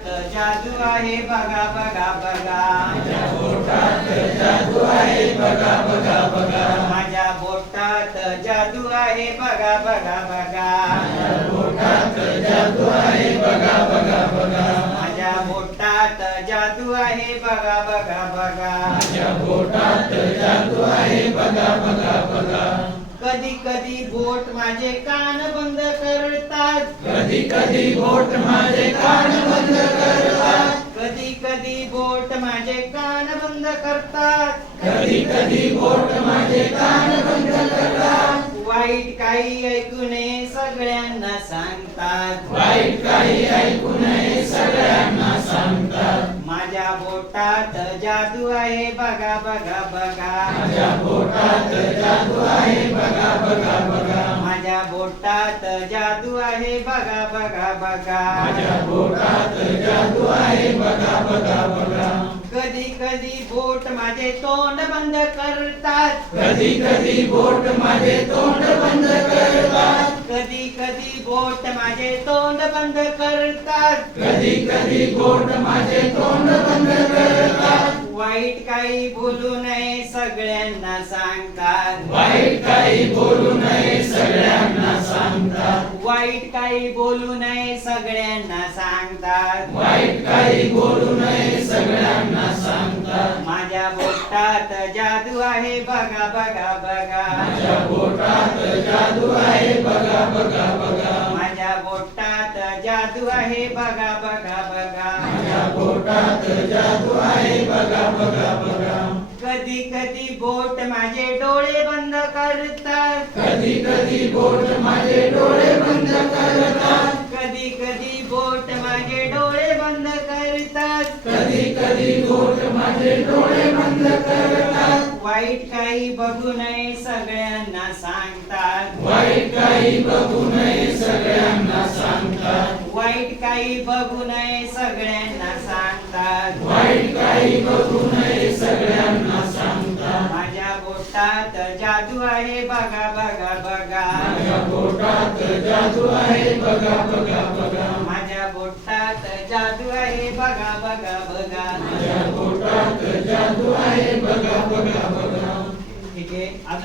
बोटात जादू आहे बघा बघा बघा माझ्या बोटात जादू आहे बघा बघा बघा माझ्या बोटात जादू आहे बघा बघा बघा माझ्या बोटात जादू आहे बघा बघा बघा माझ्या बोटात जादू आहे बघा बघा बघा माझ्या बोटात जादू आहे बघा बघा बघा कधी कधी बोट माझे कान बंद करतात कधी कधी बोट माझे कान बंद करतात कधी कधी बोट माझे कान बंद करतात कधी कधी बोट माझे कान बंद करतात वाईट काही ऐकू नये सगळ्यांना सांगतात वाईट काही ऐकू नये सगळ्यांना सांगतात माझ्या बोटात जादू आहे बघा बघा बघा माझ्या बोटात जादू आहे बघा बघा बघा माझ्या बोटात जादू आहे बघा बघा बघा माझ्या बोटात जादू आहे बघा बघा बघा कधी कधी बोट माझे तोंड बंद करतात कधी कधी बोट माझे तोंड बंद करतात कधी कधी बोट माझे तोंड बंद करतात कधी कधी बोट माझे तोंड बंद करतात वाईट काही बोलू नये सगळ्यांना सांगतात वाईट काही बोलू नये सगळ्यांना सांगतात वाईट काही बोलू नये सगळ्यांना सांगतात वाईट काही बोलू नये सगळ्यांना सांगतात माझ्या बोटात जादू आहे बघा बघा बघा माझ्या बोटात जादू आहे बघा बघा बघा माझ्या बोटात जादू आहे बघा बघा बघा माझ्या बोटात जादू आहे बघा बघा बघा कधी कधी बोट माझे डोळे बंद करतात कधी कधी बोट माझे डोळे बंद करतात कधी कधी बोट माझे डोळे बंद करतात कधी कधी बोट माझे डोळे बंद करतात वाईट काही बघू नये सगळ्यांना सांगतात वाईट काही बघू नये सगळ्यांना सांगतात वाईट काही बघू नये सगळ्यांना सांगतात वाईट काही बघू नये सगळ्यांना सांगतात माझ्या बोटात जादू आहे बघा बघा बघा माझ्या बोटात जादू आहे बघा बघा बघा माझ्या बोटात जादू आहे बघा बघा बघा माझ्या बोटात जादू आहे बघा बघा बघा ठीक आहे अजून